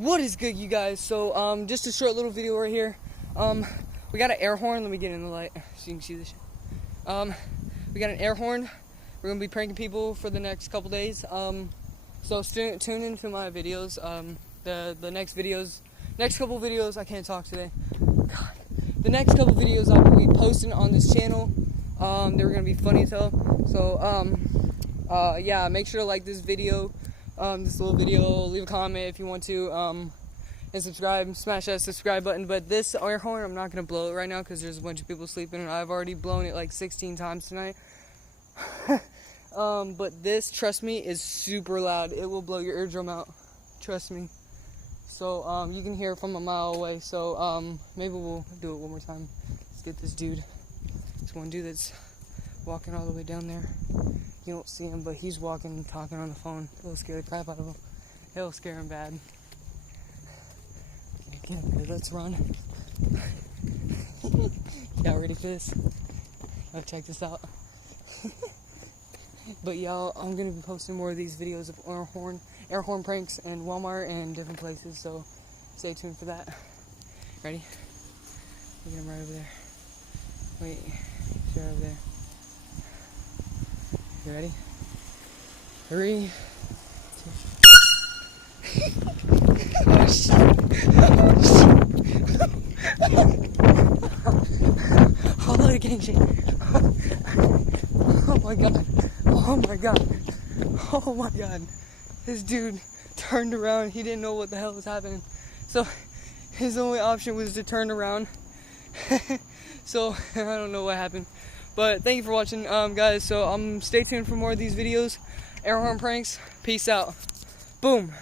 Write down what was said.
What is good, you guys? So just a short little video right here. We got an air horn. Let me get in the light so you can see this shit. We got an air horn. We're gonna be pranking people for the next couple days. So tune into my videos. The next couple videos. I can't talk today. God. The next couple videos I will be posting on this channel. They're gonna be funny as hell. So yeah, make sure to like this video. This little video, leave a comment if you want to, and subscribe, smash that subscribe button. But this air horn, I'm not going to blow it right now because there's a bunch of people sleeping, and I've already blown it like 16 times tonight. But this, trust me, is super loud. It will blow your eardrum out, trust me. So you can hear it from a mile away. So maybe we'll do it one more time. Let's get this dude. This one dude that's walking all the way down there. You don't see him, but he's walking and talking on the phone. It'll scare the crap out of him. It'll scare him bad. Okay, let's run. Y'all ready for this? Oh, check this out. But y'all, I'm gonna be posting more of these videos of air horn pranks in Walmart and different places. So stay tuned for that. Ready? Look at him right over there. Wait, he's right over there. You ready? 3, 2. Oh shit! Oh, look at gang shit. Oh my god. Oh my god. Oh my god. This dude turned around. He didn't know what the hell was happening. So his only option was to turn around. So I don't know what happened. But thank you for watching, guys. So stay tuned for more of these videos. Air horn pranks. Peace out. Boom.